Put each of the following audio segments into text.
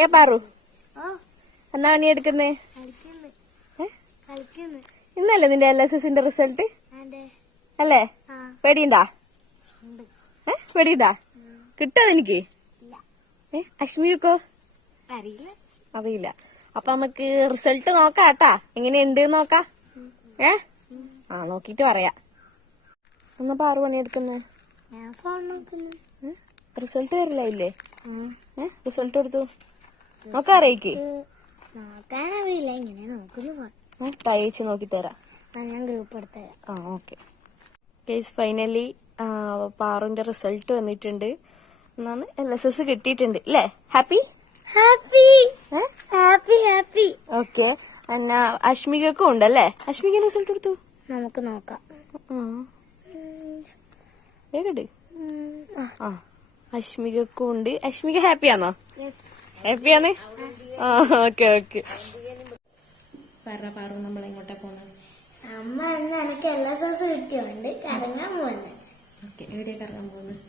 ഏ പാറു എന്നാ പണി എടുക്കുന്നേ? ഇന്നല്ലേ നിന്റെ LSSന്റെ റിസൾട്ട് അല്ലേ? പേടിയുണ്ടാ? പേടിയുണ്ടാ? കിട്ടോ എനിക്ക്? അശ്മിയൊക്കോ? അറിയില്ല. അപ്പൊ നമുക്ക് റിസൾട്ട് നോക്കാട്ടാ, എങ്ങനെയുണ്ട് നോക്കാം. നോക്കിട്ട് പറയാ. എന്നാ പാറു പണിയെടുക്കുന്നേ? റിസൾട്ട് വരില്ലേ? റിസൾട്ട് എടുത്തു നോക്കാറിയിക്ക്? നോക്കാനറിയില്ല, ഇങ്ങനെ നോക്കുന്നു. തയ്ച്ച് നോക്കി തരാം. ഞാൻ ഗ്രൂപ്പ് എടുത്തരാം. ഓക്കെ. ഫൈനലി പാറുന്റെ റിസൾട്ട് വന്നിട്ടുണ്ട്. എന്നാണ് LSS കിട്ടിയിട്ടുണ്ട് അല്ലേ? Happy happy happy happy. Okay. എന്നാ അശ്മികക്കും ഉണ്ടല്ലേ? അശ്മിക റിസൾട്ട് എടുത്തു, നമുക്ക് നോക്കാം. വേഗണ്ട്. അശ്മികക്കും ഉണ്ട്. അശ്മിക ഹാപ്പിയാണോ? ഹാപ്പിയാണ്. ഓക്കെ. പാറു നമ്മൾ എങ്ങോട്ടാ പോകുന്നത്? അമ്മ ഇന്ന് എനിക്ക് LSS കിട്ടിയോണ്ട് കറങ്ങാൻ പോകുന്നത്. ഓക്കെ. എവിടെയാ കറങ്ങാൻ പോകുന്നത്?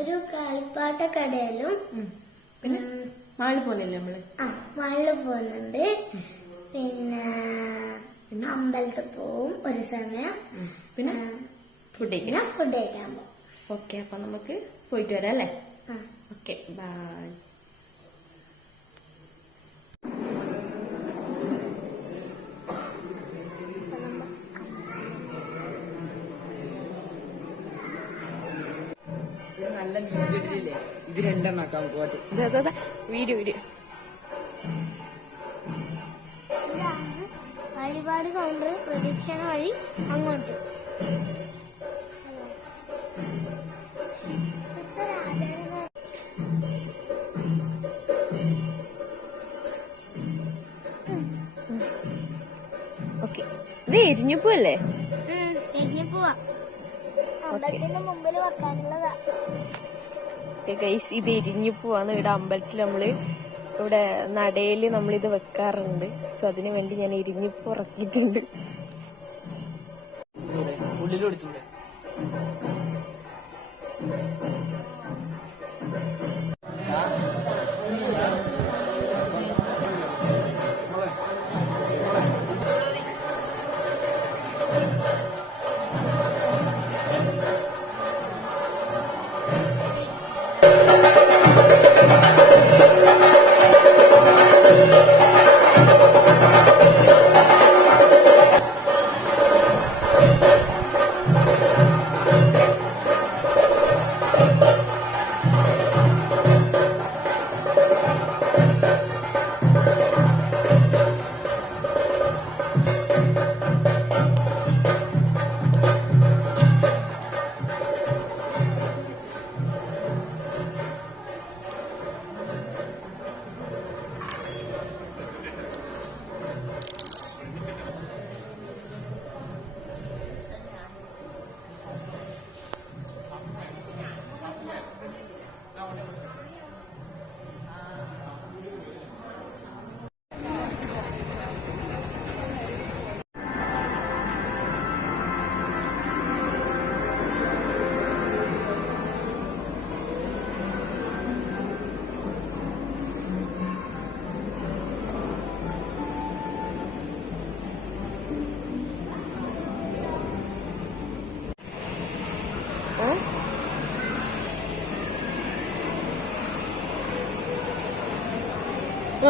ഒരു കളിപ്പാട്ട കടയിലും പിന്നെ മാളിൽ പോകുന്നില്ലേ നമ്മള്? മാളില് പോകുന്നുണ്ട്. പിന്നെ അമ്പലത്തിൽ പോവും ഒരു സമയം. പിന്നെ ഫുഡ് കഴിക്കാൻ പോകും. ഓക്കെ. അപ്പൊ നമുക്ക് പോയിട്ട് വരാം അല്ലേ? Okay, by. നല്ല വീഡിയോ ഇത് രണ്ടെണ്ണാക്കാം. വീഡിയോ വഴിപാട് കൗണ്ടർ പ്രദക്ഷിണ വഴി അങ്ങോട്ട്. ഓക്കെ. ഇത് എരിഞ്ഞിപ്പൂല്ലേ? എരിഞ്ഞിപ്പൂവാ, അമ്പലത്തിന്റെ മുമ്പിൽ വെക്കാനുള്ളതാ. ഇത് എരിഞ്ഞിപ്പൂവാണ്. ഇവിടെ അമ്പലത്തിൽ നമ്മള് ഇവിടെ നടയില് നമ്മളിത് വെക്കാറുണ്ട്. സോ അതിനു വേണ്ടി ഞാൻ എരിഞ്ഞിപ്പൂ ഇറക്കിയിട്ടുണ്ട്. ഉള്ളിലെടുത്തൂടെ?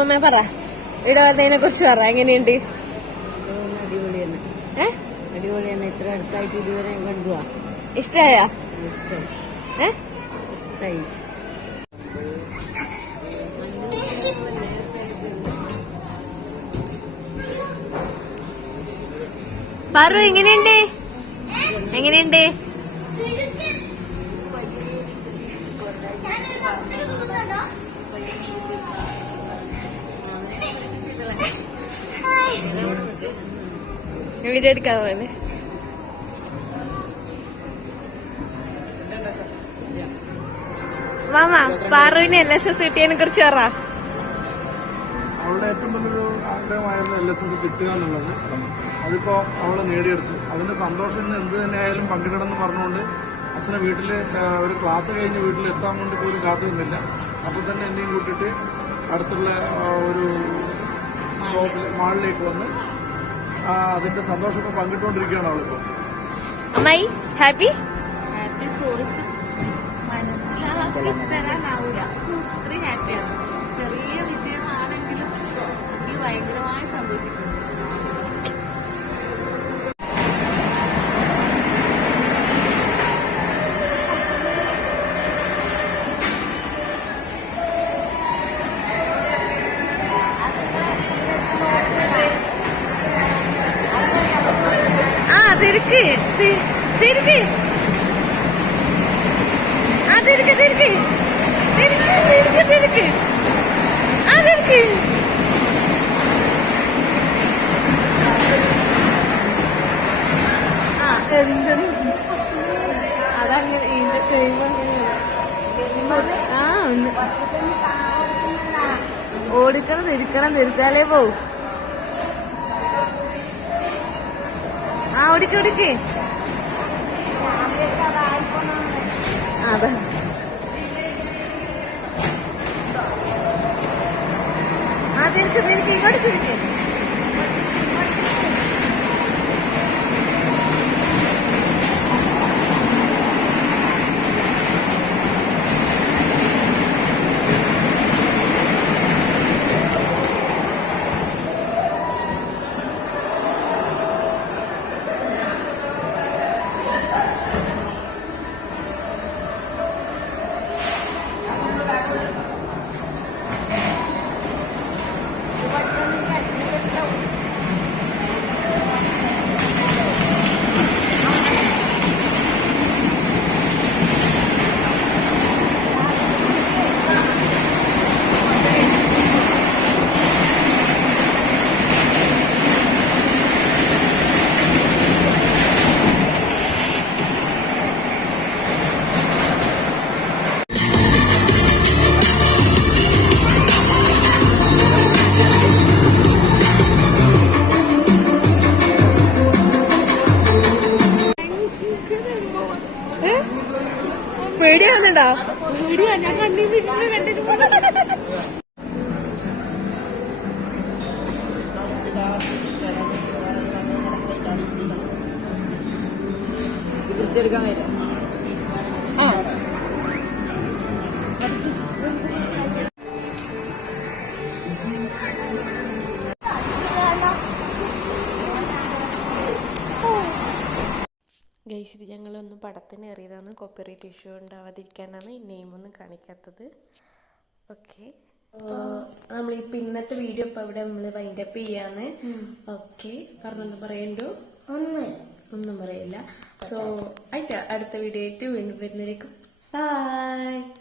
അമ്മ പറ, ഇവിടെ വന്നതിനെ കുറിച്ച് പറ. എങ്ങനെയുണ്ട്? അടിപൊളി തന്നെ. അടിപൊളി തന്നെ. ഇത്ര അടുത്തായിട്ട് ഇതുവരെ കണ്ടുവാ. ഇഷ്ടായ? ഇഷ്ടായി. പാറു എങ്ങനെയുണ്ട്? വീഡിയോ എടുക്കാൻ പോലെ. മാമ, പാറുവിന് LSS കിട്ടിയതിനെ കുറിച്ച് പറ. അവളുടെ ഏറ്റവും വലിയൊരു ആഗ്രഹമായിരുന്നു LSS കിട്ടുക എന്നുള്ളത്. അതിപ്പോ അവള് നേടിയെടുത്തു. അതിന്റെ സന്തോഷം എന്ത് തന്നെയായാലും പങ്കിടണമെന്ന് പറഞ്ഞുകൊണ്ട് അച്ഛനെ വീട്ടില് ഒരു ക്ലാസ് കഴിഞ്ഞ് വീട്ടിൽ എത്താൻ കൊണ്ട് പോലും കാത്തു നിന്നില്ല. അപ്പൊ തന്നെ എന്നെയും കൂട്ടിയിട്ട് അടുത്തുള്ള ഒരു മാളിലേക്ക് വന്ന് അതിന്റെ സന്തോഷമൊക്കെ പങ്കിട്ടുകൊണ്ടിരിക്കുകയാണ് അവളിപ്പോ. അമ്മായി ഹാപ്പി ഹാപ്പി ചോദിച്ചു മനസ്സിലാക്കി തരാനാവൂല. അത്രയും ഹാപ്പിയാണ്. ചെറിയ വിജയമാണെങ്കിലും ഈ ഭയങ്കരമായി സന്തോഷിക്കുന്നു. തിരുക്ക് തിരുക്ക് ആ തിരുക്ക് തിരുക്ക് തിരുക്ക് തിരുക്ക് തിരുക്ക് ആ തിരുക്ക് ആ എന്തും അതങ്ങനെ ഇതിന്റെ കഴിയുമ്പോ ആ ഒന്ന് ഓടിക്കണം തിരിക്കണം തിരിച്ചാലേ പോവും. ആ ഓടിക്ക് ഓടിക്ക് അതെ ആ തിരിക്ക് തിരിക്ക് ഇങ്ങോട്ട് തിരിക്ക്. പേടിയാവുന്നുണ്ടോ? വീഡിയോ ഞാൻ കണ്ടിട്ട് എടുക്കാൻ കഴിയില്ല. ഗൈസ് ഇത് ഞങ്ങളൊന്ന് പടത്തിന് എറിയതാണ്. കോപ്പിറൈറ്റ് ഇഷ്യൂ ഉണ്ടാവാതിരിക്കാനാണ് ഈ നെയിമൊന്നും കാണിക്കാത്തത്. ഓക്കെ നമ്മളിപ്പോ ഇന്നത്തെ വീഡിയോ ഇപ്പൊ ഇവിടെ നമ്മള് വൈൻഡപ്പ് ചെയ്യാണ്. ഓക്കെ പറഞ്ഞൊന്നും പറയണ്ടോ? ഒന്നും പറയില്ല. സോ ആയിട്ട് അടുത്ത വീഡിയോ ആയിട്ട് വീണ്ടും വരുന്നതായിരിക്കും. ബൈ.